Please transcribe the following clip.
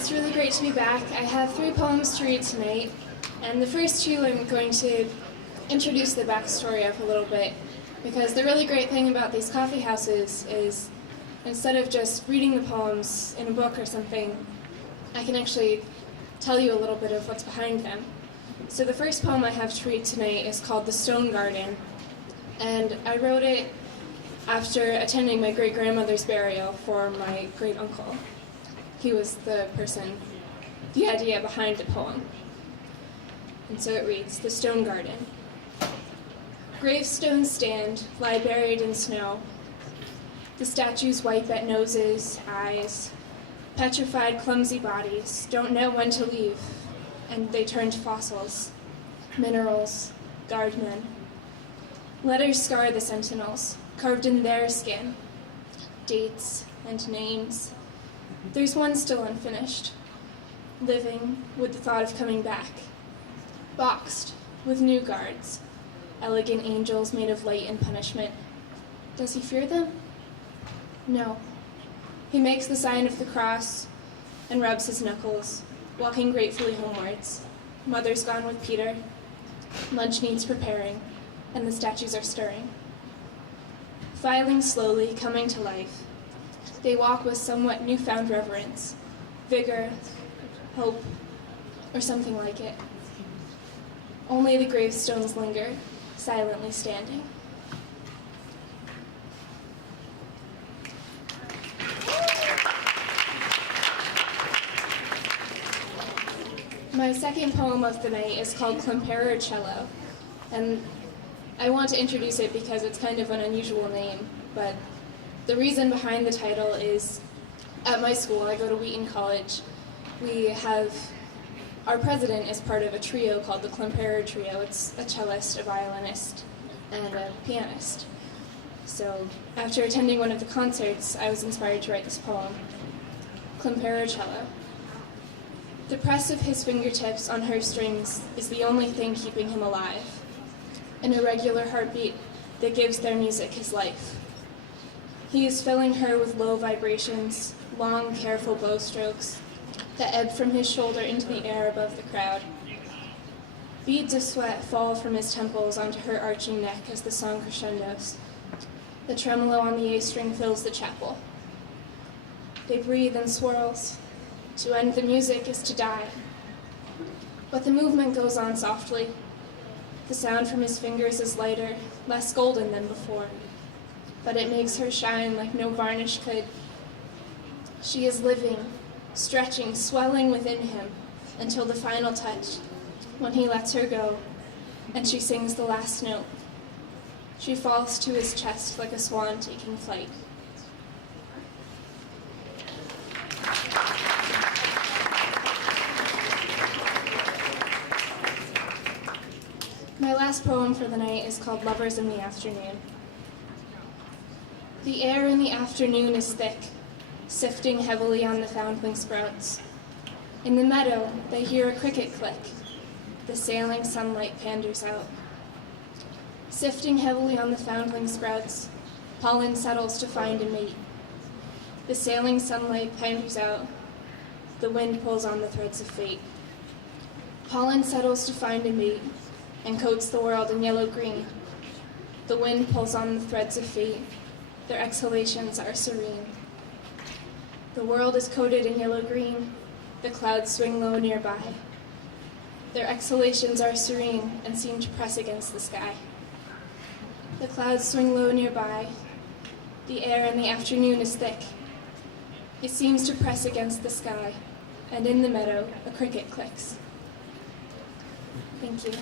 It's really great to be back. I have 3 poems to read tonight, and the first 2 I'm going to introduce the backstory of a little bit, because the really great thing about these coffee houses is instead of just reading the poems in a book or something, I can actually tell you a little bit of what's behind them. So the first poem I have to read tonight is called The Stone Garden, and I wrote it after attending my great-grandmother's burial for my great-uncle. He was the idea behind the poem. And so it reads, The Stone Garden. Gravestones stand, lie buried in snow. The statues wipe at noses, eyes. Petrified, clumsy bodies don't know when to leave, and they turn to fossils, minerals, guardmen. Letters scar the sentinels, carved in their skin. Dates and names. There's one still unfinished, living with the thought of coming back. Boxed with new guards, elegant angels made of light and punishment. Does he fear them? No. He makes the sign of the cross and rubs his knuckles, walking gratefully homewards. Mother's gone with Peter. Lunch needs preparing, and the statues are stirring. Filing slowly, coming to life, they walk with somewhat newfound reverence, vigor, hope, or something like it. Only the gravestones linger, silently standing. My second poem of the night is called Cello, and I want to introduce it because it's kind of an unusual name, but the reason behind the title is, at my school, I go to Wheaton College, our president is part of a trio called the Clemperer Trio. It's a cellist, a violinist, and a pianist. So after attending one of the concerts, I was inspired to write this poem, Cello. The press of his fingertips on her strings is the only thing keeping him alive, an irregular heartbeat that gives their music his life. He is filling her with low vibrations, long, careful bow strokes that ebb from his shoulder into the air above the crowd. Beads of sweat fall from his temples onto her arching neck as the song crescendos. The tremolo on the A string fills the chapel. They breathe in swirls. To end the music is to die. But the movement goes on softly. The sound from his fingers is lighter, less golden than before, but it makes her shine like no varnish could. She is living, stretching, swelling within him until the final touch, when he lets her go, and she sings the last note. She falls to his chest like a swan taking flight. My last poem for the night is called Lovers in the Afternoon. The air in the afternoon is thick, sifting heavily on the foundling sprouts. In the meadow, they hear a cricket click. The sailing sunlight panders out. Sifting heavily on the foundling sprouts, pollen settles to find a mate. The sailing sunlight panders out. The wind pulls on the threads of fate. Pollen settles to find a mate and coats the world in yellow-green. The wind pulls on the threads of fate. Their exhalations are serene. The world is coated in yellow-green. The clouds swing low nearby. Their exhalations are serene and seem to press against the sky. The clouds swing low nearby. The air in the afternoon is thick. It seems to press against the sky, and in the meadow, a cricket clicks. Thank you.